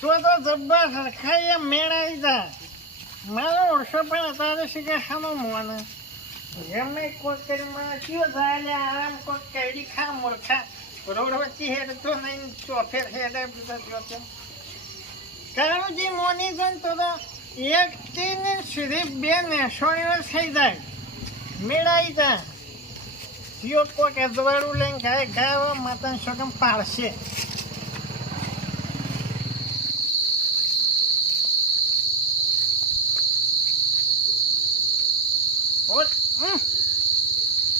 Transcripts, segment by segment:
તો જબ્બર હરખાઈ મેળાઈ જા મારો ઓળશો પણ અત્યારે શીખે ખાનો મોને ગમે કોઈ કરી મને કયો જાય આરામ કોઈ કેડી ખા મૂર્ખા રોડ વચ્ચે હેડ તો નહીં ચોફેર હેડ જોતે કારુજી મોની જન તો એક તીન સુધી બે નેસોણીઓ થઈ જાય મેળાઈ જા કયો કોક અજવાળું લઈને ગાય ગાવા માતાને છોકમ પાડશે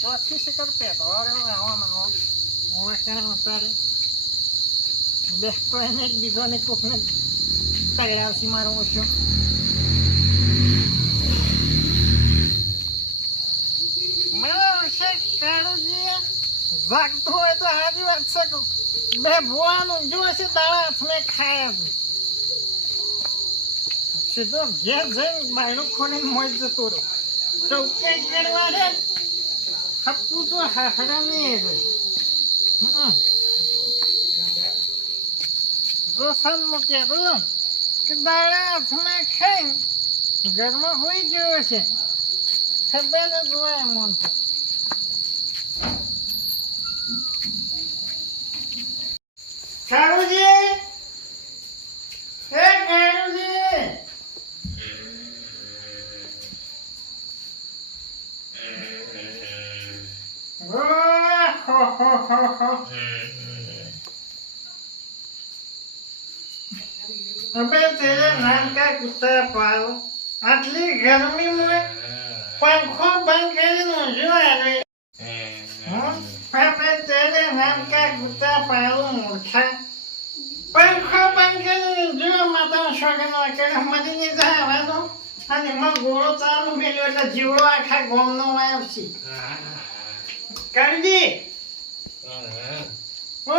ચોથી શિકર પેટો બેસતો એને એક બીજો ને કોકને તગડાવશી મારો ઓછો જાગતો હોય તો હાજી વાત શકું બે ભુવાનું જો છે દાડા હાથમાં ખાયા સીધો ઘેર જઈને બાયણું ખોલીને મોજ જતો રહ્યો ચૌકે ગણવા રે હપ્પું તો હાથડા નહીં જો સાલ મૂક્યા તો કે દાડા હાથમાં ખાઈને ઘરમાં હોઈ ગયો છે ખબર જોવાય મન તો કારુજી હે કારુજી अबे तेरे नाम का कुत्ता पालो आटली गर्मी में पंखो बंद કરીને ઊંઘ્યો આવે अबे तेरे नाम का कुत्ता पालो मूर्खा पंखो બંધ કરીને ઊંઘ્યો માતા શોગનો કે મજી ની જાવાનો અને માં ગોળો ચાલુ મેલ્યો એટલે જીવડો આખા ગોમનો આવ્યો છે કારજી ઓ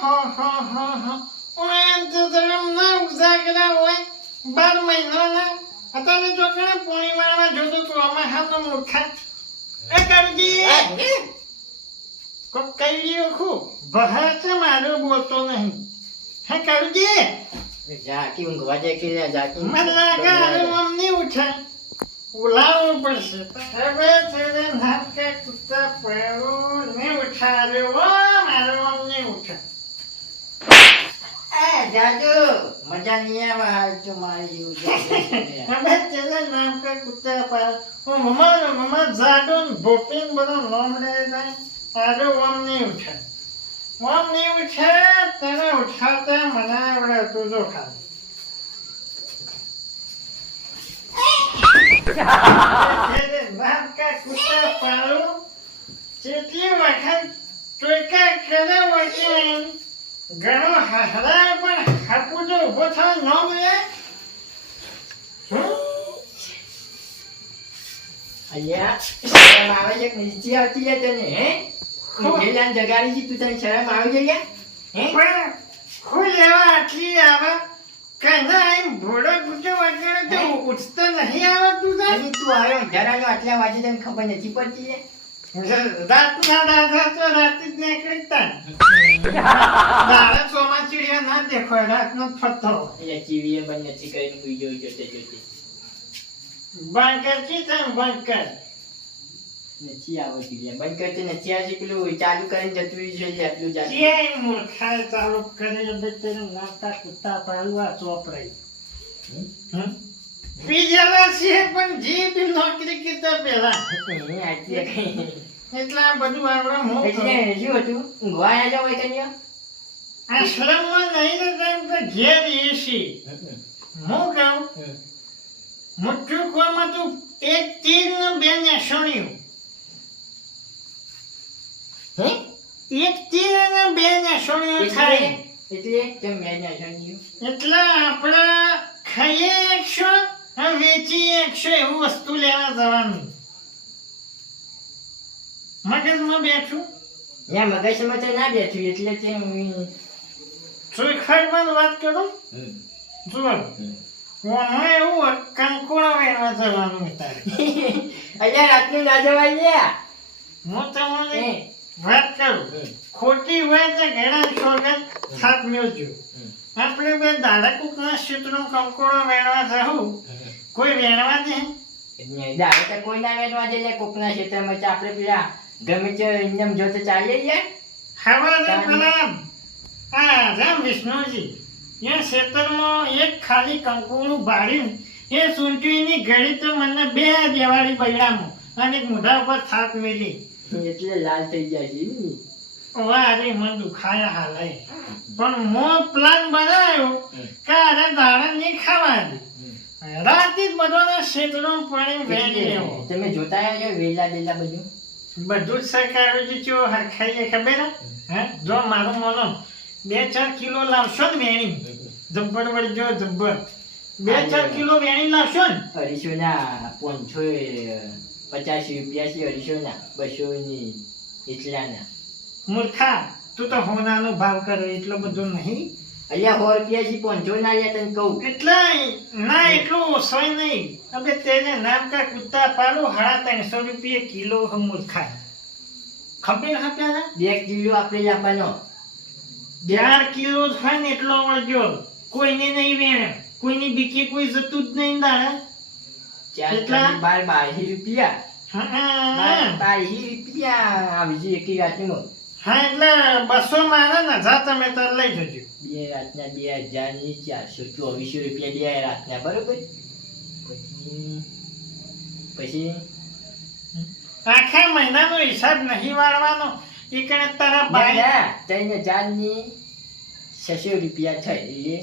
હો હો હો હો ઓય તો ધરમ ના ઉજાગરા હોય 12 મહિનાના અત્યારે જો કણે પોણી મારવા જોતો તો આમાં હાનો મૂર્ખા એ કારજી કોક કઈ લ્યો ખુ બહાતે મારો બોલતો નહીં હે કારજી જાકી ઊંઘવા દે કે જાકી મને લાગે મમ્મી ઉઠા ઉલાવવું પડશે હવે તેરે નામ કે કુત્તા પડો ને ઉઠાડ્યો મારો મમ્મી ઉઠા જાજુ મજા નહીં આવે હાલ તો મારી એવું હવે તેરે નામ કે કુત્તા પડો મમ્મા જાડો ને ભોપીન બધો નામ લે જાય આડો મમ્મી ઉઠા મમ્મી ઉઠે તને ઉઠાતા મને આવડે તું જો ખાલી નામ કા કુત્તા પાડો જેટલી વખત ટોયકા કરે વળે ઘણો હરાય પણ હાપુ જો ઉભો થાય ન મળે અલ્યા શરમ આવે છે નીચે આવતી છે તને હે ઊંઘેલાન જગાડી જી તું તને શરમ આવે છે લ્યા હે પણ ખુલ એવા આટલી આવે કના એમ ભોળો ગુજો વગેરે તો ઉઠતો નહીં આવતું અને તું આવ્યો અંધારાનો આટલા વાગે તને ખબર નથી પડતી છે રાતના દાદા તો રાતે જ નીકળતા દાડા ચોમાં ચીડિયા ના દેખો રાતનો ફરતો એટલે ચીવીએ બંધ નથી કરીને સુઈ જોઈ જોતે જોતે બંકર કી તમ બંકર નથી આવતી લે બંધ કરતી નથી આવતી પેલું ચાલુ કરીને જતું રહ્યું છે આટલું જાતું જે મૂર્ખાય ચાલુ કરે બેટે નાતા કુત્તા પાલવા ચોપરાઈ બીજા છે પણ જે બી નોકરી કીધા પેલા એટલા બધું આપણે હું એટલે શું હતું ઊંઘવા આવ્યા હોય કન્યા આશ્રમમાં નહીં ને તેમ તો ઘેર એસી હું કહું મોટું કોમાં તું એક તીર ને બે નેસોણ્યું હે એક તીર ને બે નેસોણ્યું થાય એટલે કેમ મેં ના સમજ્યું એટલે આપણે ખાઈએ 100 અને વેચીએ 100 એવું વસ્તુ લેવા જવાનું મગજમાં બેઠું યા મગજમાં તો ના બેઠું એટલે તે ચોખડમાં વાત કરું જુઓ ઓમાં એવું કંકોડા વેરવા જવાનું તારે અલ્યા રાતનું ના જવાય લ્યા હું તમને વાત કરું ખોટી હોય તો ઘણા છોકરા થાપ મેળજો આપણે બે દાડા કૂકના ક્ષેત્રમાં કંકોડો વેણવા જાઉં કોઈ વેણવા દે દાડે તો કોઈ ના વેચવા જઈએ કોકના ક્ષેત્રમાં તો આપણે પેલા ગમે તે ઇન્જમ જો તો ચાલીએ યાર. હવે પેલા રામ વિષ્ણુજી એ ક્ષેત્રમાં એક ખાલી કંકોડું ભાડ્યું એ સૂંટવીની ઘડી તો મને 2 દિવાળી બૈડામાં અને એક મોઢા ઉપર થાક મેલી એટલે લાલ થઈ જાય છે ને. વારે મને દુખાયા હાલે પણ મો પ્લાન બનાવ્યો કે અરે દાડા નહીં ખાવા દે રાતે જ બધાના ક્ષેત્રમાં પાણી વેરી લેવો. તમે જોતા આવ્યા છો વેલા વેલા બધું બધું જ સરકારોજી ચો હરખાઈએ ખબર હે જો મારું મોનો 2-4 કિલો લાવશો ને વેણી જબ્બર વળજો જબ્બર 2-4 કિલો વેણી લાવશો ને 250 ના 550 રૂપિયા છે 250 ના 200 ની એટલાના. મૂર્ખા તું તો હોનાનો ભાવ કરે એટલો બધો નહીં અલ્યા 100 રૂપિયા છે 500 ના લ્યા તને કહું એટલા ના એટલું ઓછોય નહીં અબે તેને નામ કા કુત્તા પાલો 350 રૂપિયા કિલો હમ મૂર્ખા ખબર હપ્યા 2 કિલો આપણે આપવાનો 4 કિલો થાય ને એટલો વળજો કોઈને નહીં વેણ કોઈની બીકી કોઈ જતું જ નહીં દાડા 4 રૂપિયા હા 12 રૂપિયા આવી છે એકી રાતમાં. હા એટલે 200 મારે ને જા તમે તાર લઈ જજો 2 રાતના 2000 ની 424 રૂપિયા 2 રાતના બરોબર. પછી આખા મહિનાનો હિસાબ નહીં વાળવાનો એકને તારા ભાઈ 3000 ની 600 રૂપિયા થઈ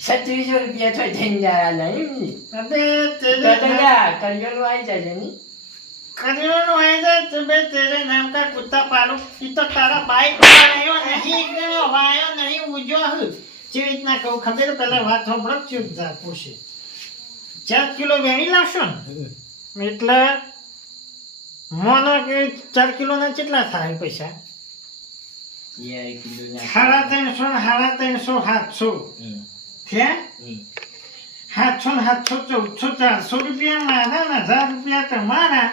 3700 રૂપિયા થઈ 3000 નહીં અબે કરિયરનું આવી જાય છે ની કરિયાનો હોય છે તો બે તેરે નામ કા કુત્તા પાલો ઈ તો તારા બાઈક વાયો નહીં કે વાયો નહીં ઉજો હ જે રીતના કહું ખબર પેલા વાત સાંભળો ચૂપ જા પૂછે 4 કિલો વેણી લાવશો ને એટલે મોનો કે 4 કિલો ના કેટલા થાય પૈસા 2 કિલો ના 350 700 થયા 700 400 રૂપિયા મારા 1000 રૂપિયા તમારા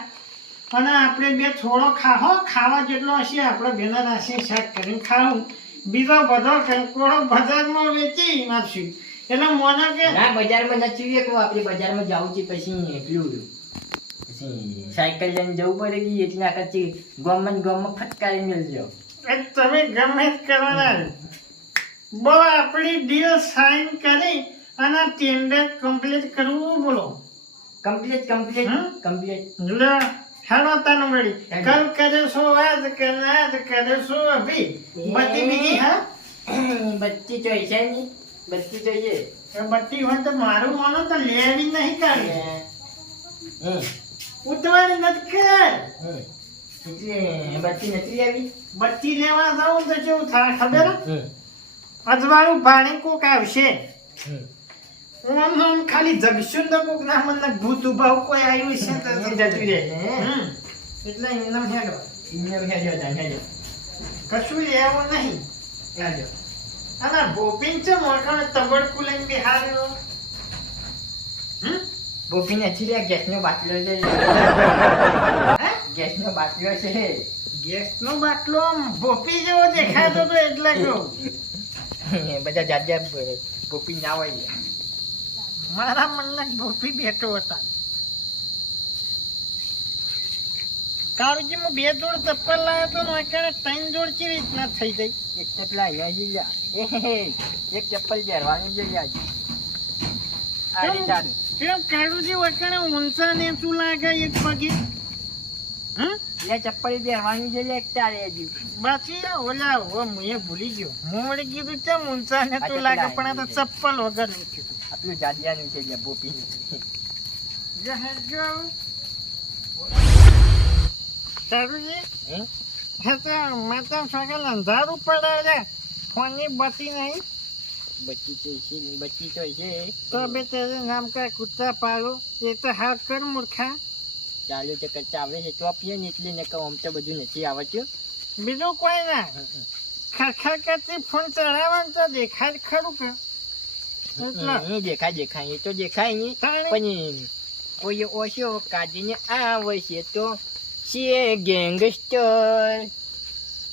અને આપણે બે થોડો ખાવા જેટલો હશે આપણે બેના રાશી શાક કરીને ખાવું બીજો બધો કંકોડો બજારમાં વેચી નાખશું એટલે મોને કે ના બજારમાં નથી વેચવું આપણે બજારમાં જવું છે પછી પેલું પછી સાયકલ લઈને જવું પડે કે એટલા કરતી ગોમમાં ફટકારી મેળજો. એ તમે ગમે જ કરવાના બહુ આપણી ડીલ સાઇન કરી અને ટેન્ડર કમ્પ્લીટ કરવું બોલો કમ્પ્લીટ લે હાલો તને મળી કલ કરે છો આજ કરે છો અભી બત્તી બીજી હા બત્તી જોઈએ ની બત્તી જોઈએ બત્તી હોય તો મારું માનો તો લેવી નહીં કાઢી ઉતવાળી નથી કર એટલે બત્તી નથી આવી બત્તી લેવા જાઉં તો કેવું થાય ખબર અજવાળું પાણી કોક આવશે આમ ખાલી જગશું તો કોક ના મને ભૂત ઉભાવ કોઈ આવ્યું છે તો જતું રહે એટલે એમનેમ હેડો કશું લેવું નહીં અને ભોપીન છે મોટાને તબડકું લઈને બિહાર્યો બોપી નથી રે ગેસનો બાટલો છે ગેસનો બાટલો છે ગેસનો બાટલો આમ ભોપી જેવો દેખાતો તો એટલે કહું બધા જાજા બોપી ના હોય મારા મનને ભોપી બેઠો હતા કાળુજી હું 2 જોડ ચપ્પલ લાવ્યો તો ને અત્યારે 3 જોડ કેવી રીતના થઈ ગઈ એક ચપ્પલ આવ્યા એક ચપ્પલ પહેરવાની છે યાર કેમ કાળુજી વખાણે ઊંચા ને શું લાગે એક પગે એ ચપ્પલ પહેરવાની છે એક તારે હજુ બાકી ઓલા હો મુએ ભૂલી ગયો હું વળી કીધું ચમ ઊંચા ને તું લાગે પણ આ તો ચપ્પલ વગર નથી આટલું જાડિયાનું છે બોપીનું કાળુજી હા તો માતા સગલ અંધારું પડે રે ફોનની બત્તી નહીં બચ્ચી તો છે તો બે તેરે નામ કા કુત્તા પાડો એ તો હા કર મૂર્ખા ચાલુ તો કરતા આવે છે તો આપીએ ને એટલે ને કહું આમ તો બધું નથી આવતું બીજું કોઈ ના ખરખર કરતી ફોન ચડાવવાનું તો દેખાય ખરું કે દેખાય એ તો દેખાય નહીં પણ કોઈ ઓછો કાઢીને આવે છે તો છે ગેંગસ્ટર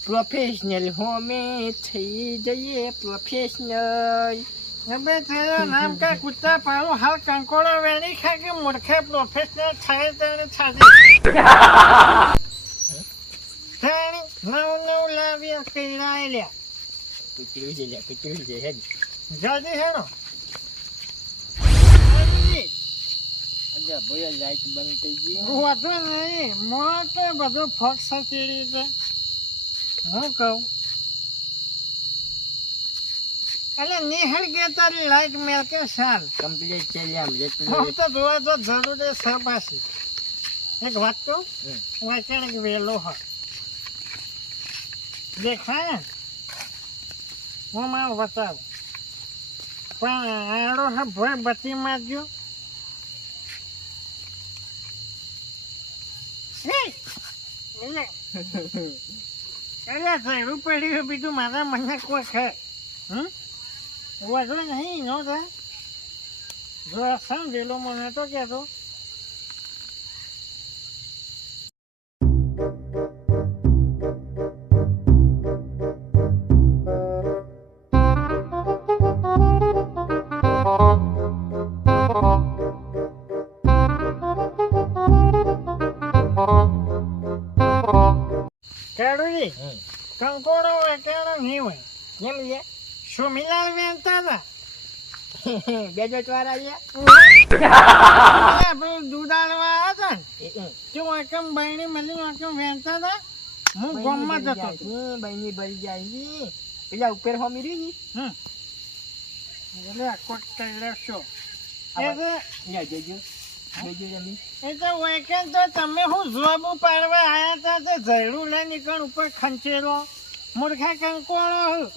પ્રોફેશનલ હોમે થઈ જઈએ પ્રોફેશનલ. હવે તેરા નામ કા કુત્તા પાડો હાલ કંકોડો વેણી ખા કે મૂર્ખે પ્રોફેશનલ થાય તેને છાડી તાણી નવ લાવ્યા કઈરાય લ્યા કૂતરું છે લ્યા, કૂતરું છે હેડ. જલ્દી હેડો અજા ભોયા લાઈટ બંધ થઈ ગઈ. વાતો નહીં મોટે બધું ફોક્સ કેવી રીતે હું કહું અરે નિહળ કે તારી લાઈટ મેલ કે સાલ કમ્પ્લીટ છે લ્યા હું તો જોવા તો જરૂરી છે પાછી એક વાત કહું વાંચણ વેલો હોય દેખાય હું મારો બતાવું પણ આડો હા ભોય બત્તી મારજો થયું પડ્યું બીજું મારા મને કોઈ ખે વધુ નહીં નો જો સમજેલો મને તો કહેતો ખેડૂજી કંકોડો વેચાણો નહીં હોય કેમ લ્યા? સુમિલાલ વેચતા હતા બેજો વાળા લ્યા. પેલું દૂધ આલવા હતા ને તે વાંકમ બહેણી મળી વાંકમ વેચતા હતા હું ગામમાં જતો હતો. બહેની ભરી જાય છે પેલા ઉપર હોમી રહી એટલે કોટ કઈ શો લ્યા જોજો જોજો જમી. એ તો વેકેન્ડ તો તમે હું જોબું પાડવા આયા હતા તે ઝેડું લઈ નીકળ ઉપર ખંચેલો મૂર્ખા કંકોળો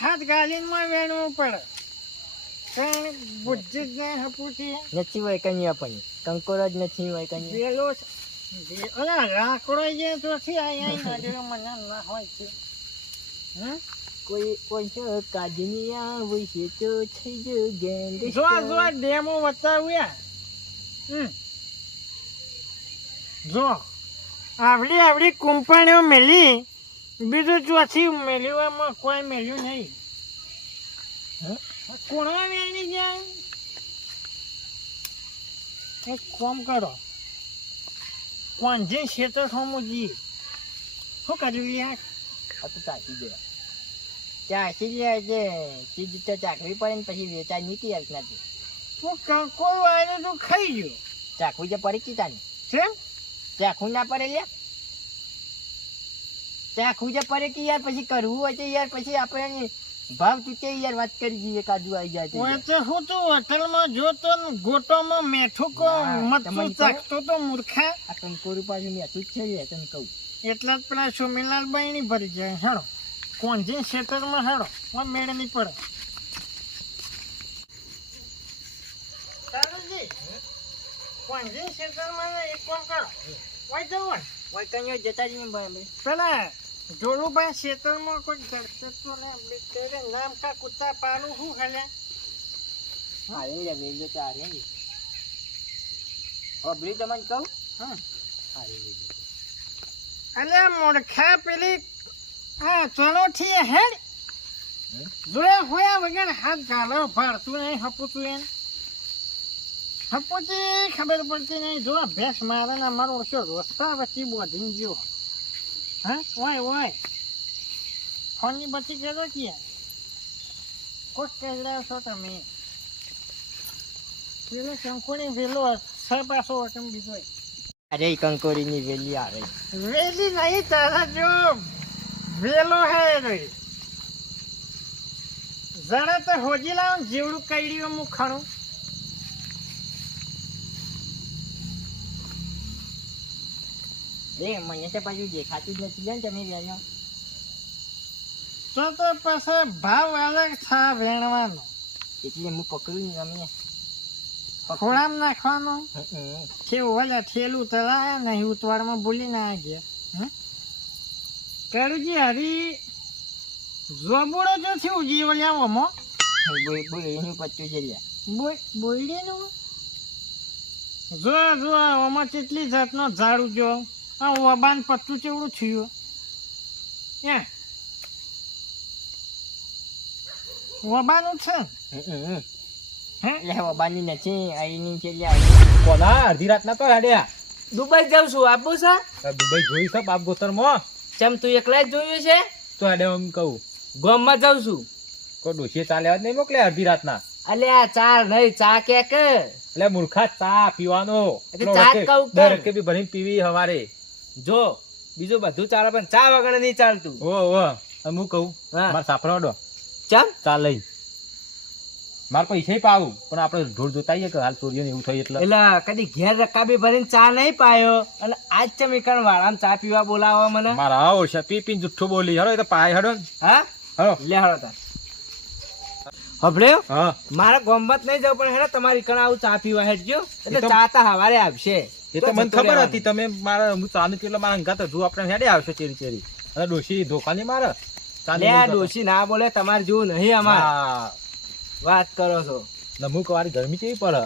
હાથ ગાલીનમાં વેણવું પડે કઈ બુદ્ધિ જ નહીં હપુથી નથી હોય કઈ આપણને કંકોરો જ નથી હોય કઈ. વેલો અલા લાકડો જે તો થી અહીંયા નજરો મને ના હોય છે કોઈ કોઈ કાજની આવે છે તો થઈ જો ગેંગ. જો ડેમો બતાવ્યા જો આવડી કુંપણીઓ મેલી બીજું ચોથી મેલ્યું એમાં કોઈ મેલ્યું નહીં કોણવા વેણી જાય એક કોમ કરો કોંજે શેતર થોમુજી શું કર્યું યાર આ તો ચાખી દે ચાખી લે છે સીધી તો ચાખવી પડે ને પછી વેચાય નીકળી આવી નથી. તું કંકોળ વાળે તું ખાઈ ગયો ચાખવું જે પડી કીધા ને કેમ ચાખવું ના પડે લ્યા. ચાખવું જે પડે કે યાર પછી કરવું હોય તો યાર પછી આપણે ભાવ ચૂકે યાર વાત કરી જઈએ કાજુ આવી જાય તો. તો હું તો હોટલમાં જોતો ને ગોટોમાં મેઠું કો મરચું ચાખતો તો મૂર્ખા આ કંકોરું પાછું મેઠું જ છે યાર તને કહું. એટલા જ પેલા સુમિલાલ બાઈ ભરી જાય હેડો કોંજી ખેતરમાં હેડો મેળ નહીં પડે કાળુજી કોંજી ખેતરમાં એક કામ કરો વાઈ જવું હોય કઈ જતા જઈએ બરાબર. પેલા જોલુભાઈ ખેતરમાં કોઈ દર્શકો ને તેરે નામ કા કુત્તા પાલું શું હાલ્યા હારે રે વેલો ચારે ને અબરી તમને કહું હા હારે વેલો અલ્યા મૂર્ખા પેલી હા ચલો થી હેડ જોયા હોયા વગર હાથ ગાલો ફાડતું નહીં હપુતું એને હપુતી ખબર પડતી નહીં જો ભેંસ મારે ને મારો ઓછો રસ્તા વચ્ચે બોધીને ગયો હા ઓય ફોનની બચી ગયો ક્યાં કોટ કહેલા છો તમે પેલો શંકુની વેલો છે પાછો વટમ બીજો અરે કંકોરીની વેલી આવે વેલી નહીં તારા જો વેલો હે રે જરા તો હોજી લાવ જીવડું કઈડ્યું હું ખણું એ મને તો પાછું દેખાતું જ નથી ને તમે વેલ્યો તો પછી ભાવ અલગ થા વેણવાનો એટલે હું પકડું ને તમે ખોળામ નાખવાનો કેવું ઓલા ઠેલું તળાયા નહીં ઉતવાડમાં ભૂલી ના ગયા કાળુજી હરી જોબુડો જો થયું જીવલિયાઓમાં બોલીનું પત્તું છે લ્યા બોયડીનું જો આમાં કેટલી જાતનો ઝાડુ જો આ વબાન પત્તું ચેવડું થયું વબાનું છે હે એટલે ઓબાની નથી અહીંની છે કોના અડધી રાત ના તો હેડ્યા દુબઈ જાઉં છું આપું છે દુબઈ જોઈ છે બાપ ગોતર માં ચમ તું એકલા જ જોયું છે તો હેડે એમ કહું ગામમાં જાઉં છું કોઈ ડોશી ચા લેવા જ નહીં મોકલે અડધી રાતના અલ્યા ચા નહીં ચા કે એટલે મૂર્ખા ચા પીવાનો એટલે ચા જ કહું કે. દરેક બી ભરીને પીવી હવારે જો બીજું બધું ચાલે પણ ચા વગર નહીં ચાલતું ઓ હું કહું હા. મારે સાફરાડો ચમ ચા લઈ મારે પૈસા પાવું પણ આપણે ઢોર જોતાઈએ કે હાલ ચોરીઓ ને એવું થઈ એટલે એટલે કદી ઘેર રકાબી ભરીને ચા નહીં પાયો અને આજ ચમ એકણ વાળામાં ચા પીવા બોલાવો મને મારા આવો છે પી પીને જુઠ્ઠું બોલી હરો એ તો પાય હડો ને હા હરો લે હળો તાર હભળ્યો હા મારા ગામમાં જ નહીં જાવ પણ હેને તમારી કણ આવું ચા પીવા હેડજો એટલે એ તો- ચા તા હવારે આવશે એ તો મને ખબર હતી તમે મારા હું ચાનું કેટલો મારા હંગાત હજુ આપણે હેડે આવશે ચેરી ચેરી અને ડોશી ધોકા નહીં મારે ચાની લે લઈ જતા. ડોશી ના બોલે તમારે જેવું નહીં અમાર હા. વાત કરો છો ને હું કવારી ગરમી કેવી પડે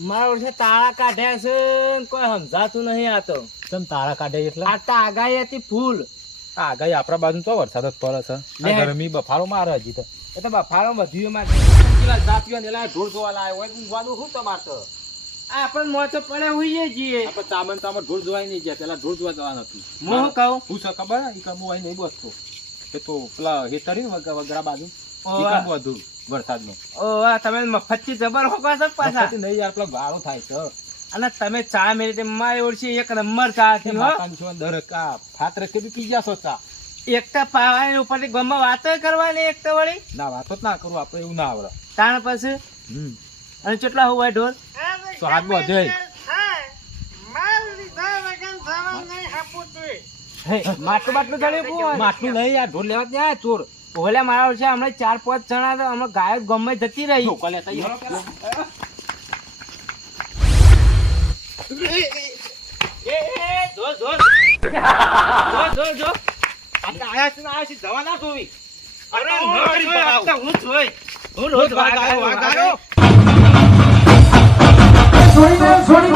મારા વર્ષે તાળા કાઢ્યા છે ને કોઈ સમજાતું નહીં આ તો તમ તારા કાઢે એટલે આ તો આગાહી હતી ફૂલ આ આગાહી આપણા બાજુ તો વરસાદ જ પડે છે લે. આ ગરમી બફારો મારે હજી તો એ તો બફારો બધું એમાં પેલા જાતિઓ ને એલા ઢોર જોવા લાયો હોય ઊંઘવાનું શું તમારે તો આપણને મોચો પડે હોઈએ છીએ આપણે ચામન ચામન ઢોર જોવાય નહીં ગયા પેલા ઢોર જોવા જવાનું હતું હું શું કહું હું છે ખબર ઈ કામ હું અહીં નહીં બસતો એ તો પેલા હેતરી ને વગરા બાજુ ઓવા. ઈ કામ બધું વરસાદનું ઓ વાહ તમે મફતથી જબર હોકો છો પાછા વરસાદથી નહીં યાર પેલો ગાળો થાય છે અને તમે ચા મેરી મારી ઓળખી એક નંબર ચા હતી હો માતાની શું દરેક આ ફાત રખે બી પી ગયા છો ચા એકતા પાવાની ઉપરથી ગમમાં વાતો કરવાની એકતા વળી ના વાતો જ ના કરું આપણે એવું ના આવડે તાણ પછી અને કેટલા હોય ઢોર તો હાથ બધે માલ લીધા વગર જવા નહીં આપું તું માટલું બાટલું ચડ્યું કોણ માટલું નહીં યાર ઢોર લેવા ત્યાં ચોર ઓલે મારા વર્ષે હમણાં 4-5 જણા તો હમણાં ગાયક ગમે જતી રહી ધોકા લેતા ઈ હરો પેલા. જો આયા છે ને આયા છે જવા ના જોવી અરે હું જોઈ હું રોજ વાગાયો વાગાયો છોડી દે